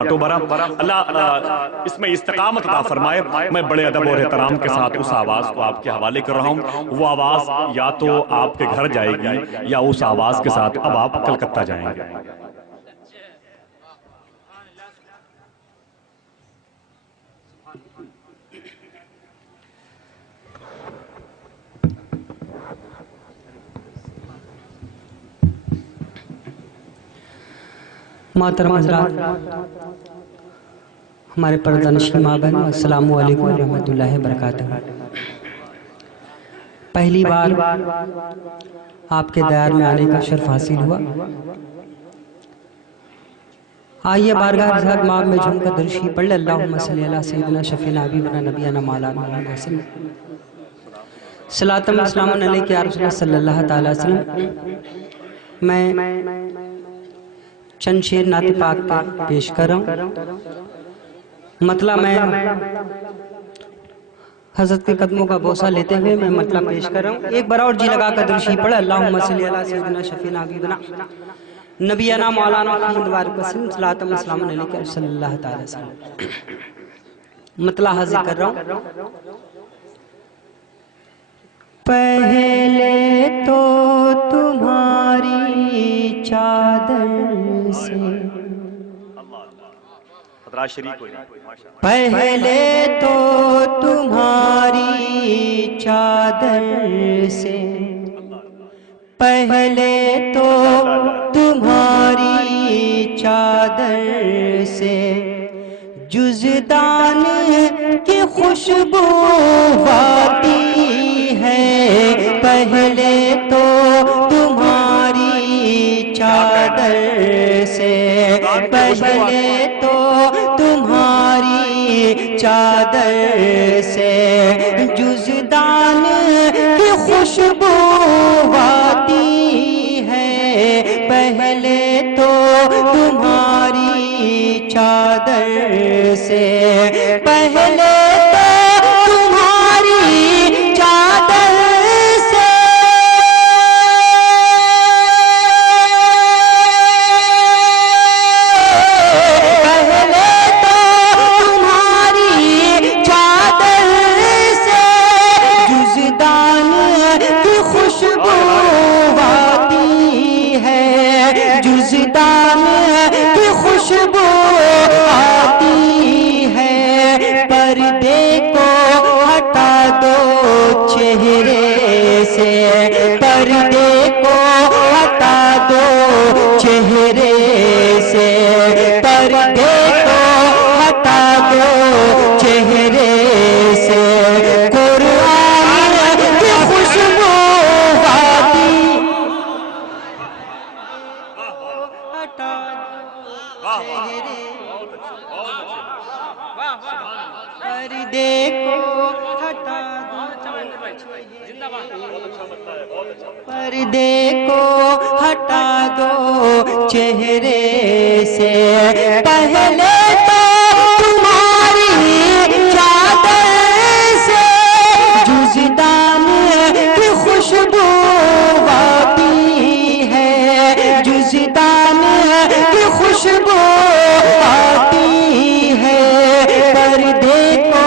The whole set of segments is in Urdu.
تو برا اللہ اس میں استقامت عطا فرمائے۔ میں بڑے ادب اور احترام کے ساتھ اس آواز کو آپ کے حوالے کر رہا ہوں۔ وہ آواز یا تو آپ کے گھر جائے گی یا اس آواز کے ساتھ اب آپ کلکتہ جائیں گے۔ محترم حضرات، ہمارے پردہ نشین ماں بہنوں، السلام علیکم ورحمۃ اللہ وبرکاتہ۔ پہلی بار آپ کے دیار میں آنے کا شرف حاصل ہوا۔ آئیے بارگاہ رضا ماں میں جھوم کر درود شریف پڑھ لیں۔ اللہم صلی علی سیدنا شفیعنا حبیبنا نبینا مولانا محمد وسلم۔ صلاۃ و سلام علیک یا رسول اللہ صلی اللہ تعالی وسلم۔ میں چند شعر نعت پاک پہ پیش کر رہا ہوں۔ مطلب میں حضرت کے قدموں کا بوسہ لیتے ہوئے میں مطلب پیش کر رہا ہوں۔ ایک بار اور جی لگا کر درود شریف پڑھیں۔ اللہم صلی علی سیدنا شفیعنا حبیبنا نبینا مولانا محمد وسلم۔ صلاۃ و سلام علیک صلی اللہ تعالی وسلم۔ مطلب حاضر کر رہا ہوں۔ پہلے تو تمہاری چادر سے، پہلے تو تمہاری چادر سے، پہلے تو تمہاری چادر سے جزدان کی خوشبو آتی ہے۔ پہلے تو تمہاری چادر سے، پہلے تو تمہاری چادر سے جزدان کی خوشبو آتی ہے۔ پہلے تو تمہاری چادر سے، پہلے تو تمہاری چادر سے، پہلے تو تمہاری چادر سے جزدان کی خوشبو آتی ہے، جزدان کی خوشبو آتی ہے۔ پردے کو ہٹا دو چہرے سے، پردے کو ہٹا دو چہرے سے، پردے کو ہٹا دو چہرے سے، قرآن کی خوشبو آتی، ہٹا دو چہرے، پردے کو ہٹا دو، پردے کو ہٹا دو چہرے سے، پہلے تو تمہاری چادر سے جزدان کی خوشبو آتی ہے، جزدان کی خوشبو آتی ہے۔ پردے کو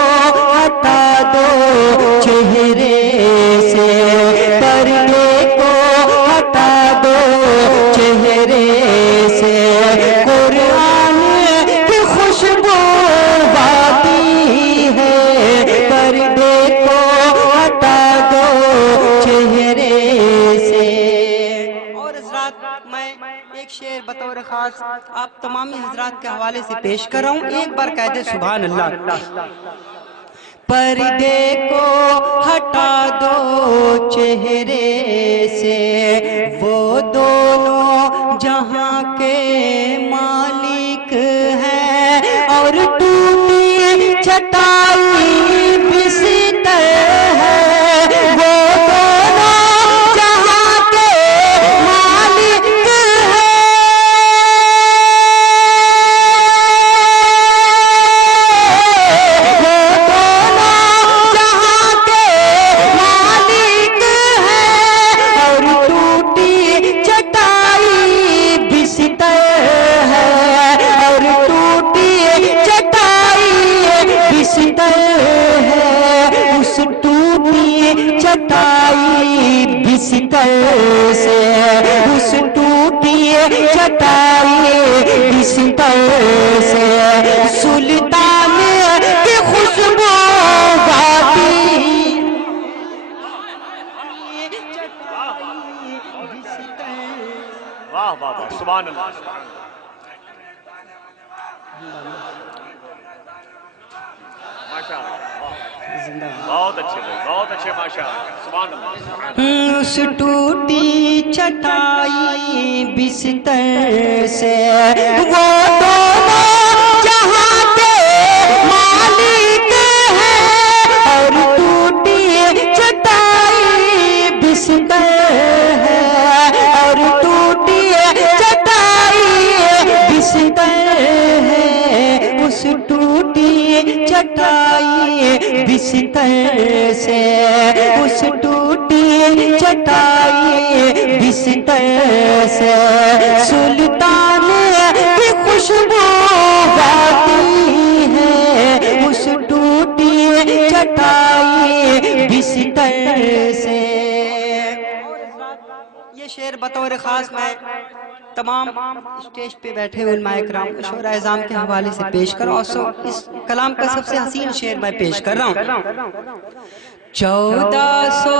ہٹا دو چہرے سے، پردے کو ہٹا دو چہرے سے، قرآن کی خوشبو آتی ہے۔ پردے کو ہٹا دو چہرے سے۔ اور حضرات، میں ایک شعر بطور خاص آپ تمامی حضرات کے حوالے سے پیش کر رہا ہوں۔ ایک بار کہہ دے سبحان اللہ۔ پردے کو ہٹا دو چہرے سے، وہ دونوں جہاں کے مالک ہیں، اور ٹوٹی چٹائی بستر ہے، وہ دونوں جہاں کے مالک ہیں، وہ دونوں جہاں کے مالک ہیں، اور ٹوٹی چٹائی بستر ہے، اور ٹوٹی بستر سے اس ٹوٹی چٹائی بستر سے سلطان کی خوشبو گاتی واہ واہ واہ سبحان اللہ ماشاءاللہ بہت اچھے ماشاءاللہ سبحان اللہ اس ٹوٹی چٹائی بستر سے وہ دونوں جہاں کے مالک ہیں اور ٹوٹی چٹائی بستر ہے اور ٹوٹی چٹائی بستر ہے اس ٹوٹی چٹائی بستر سے اس ٹوٹی چٹائی بستر سے سلطان کی خوشبو گاتی ہے اس ٹوٹی چٹائی بستر سے یہ شعر بطور خاص میں تمام اسٹیج پہ بیٹھے ہوئے علماء کرام شعراء اعظام کے حوالے سے پیش کر اور اس کلام کا سب سے حسین شعر میں پیش کر رہا ہوں 1400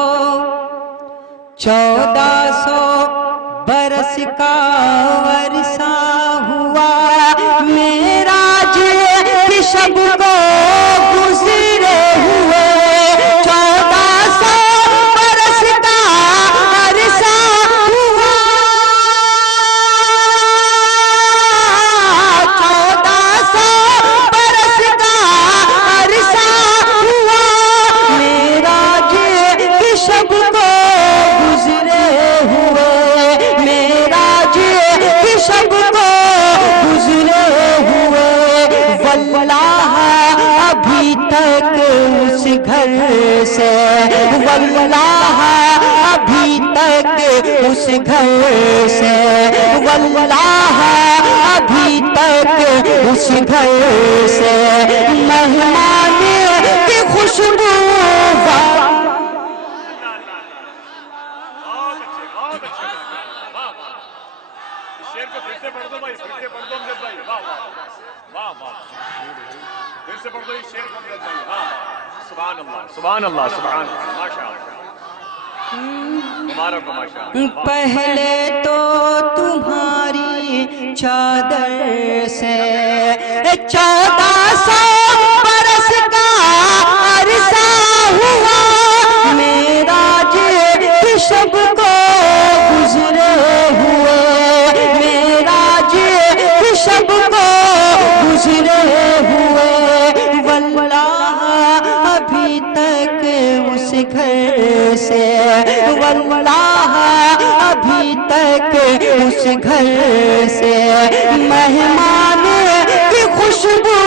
برس کا عرصہ ہوا معراج کی شب کو گزرے ہوئے 1400 برس کا عرصہ ہوا 1400 برس کا عرصہ ہوا معراج کی شب کو گزرے ہوئے معراج کی شب کو گزرے ہوئے واللہ ابھی تک اس گھر سے واللہ ابھی تک اس گھر سے واللہ ابھی تک اس گھر سے مہمان کی خوشبو سبحان اللہ سبحان اللہ ماشاءاللہ پہلے تو تمہاری چادر سے 1400 برس کا عرصہ ہوا معراج کی شب کو گزرے ہوئے معراج کی شب کو گزرے ہوئے واللہ ابھی تک اس گھر سے واللہ ابھی تک اس گھر سے مہمان کی خوشبو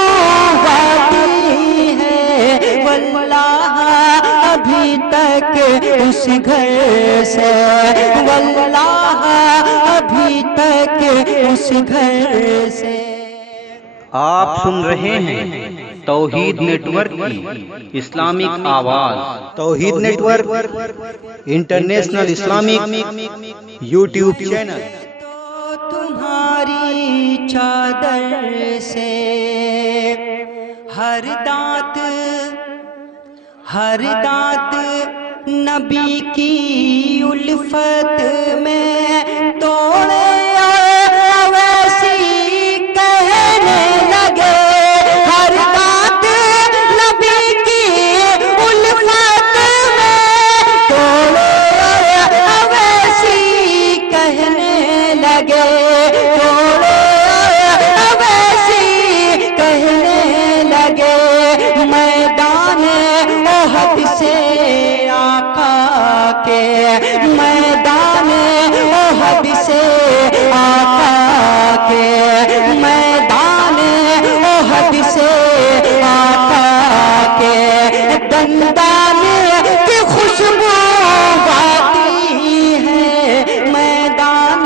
آتی ہے واللہ ابھی تک اس گھر سے واللہ ابھی تک اس گھر سے آپ سن رہے ہیں توحید نیٹ ورک کی اسلامک آواز توحید network international Islamic YouTube channel تمہاری چادر سے ہر دانت نبی کی الفت میں توڑے ویسی کہنے لگے ہر دانت نبی کی الفت میں توڑے ویسی کہنے لگے توڑے ویسی کہنے لگے میدان احد سے آقا کے میدان احد سے آقا کے میدان احد سے آقا کے دندان کی خوشبو آتی ہے میدان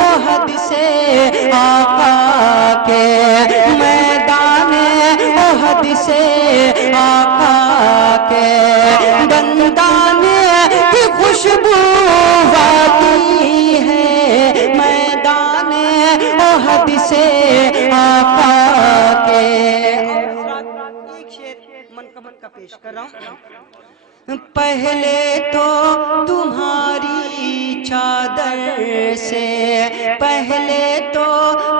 احد سے آقا کے میدان احد سے آقا کے دندان کی خوشبو پیش کر رہا ہوں۔ پہلے تو تمہاری چادر سے، پہلے تو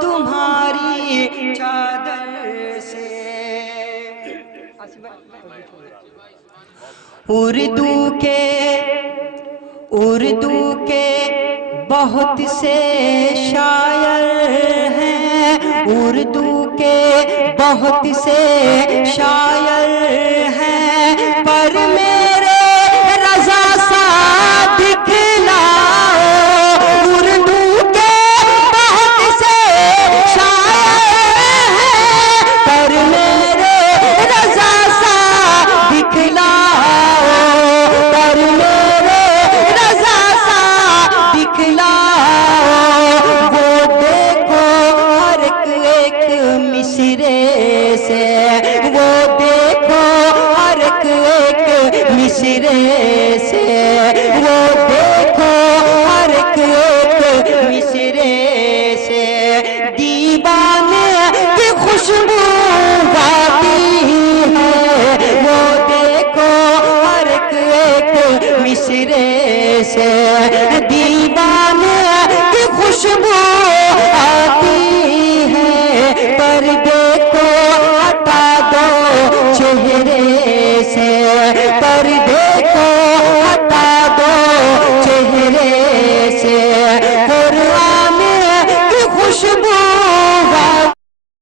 تمہاری چادر سے اردو کے بہت سے شاعر ہیں، اردو کے بہت سے شاعر ہیں، پر میرے رضا سا دکھلاؤ۔ اردو کے بہت سے شاعر ہیں، پر میرے رضا سا دکھلاؤ، پر میرے رضا سا دکھلاؤ۔ وہ دیکھو ہر ایک مصرے سے، وہ دیکھو ہر ایک مصرے سے، وہ دیکھو ہر ایک مصرے سے، دیوانے کی خوشبو آتی ہے، وہ دیکھو ہر ایک مصرے سے،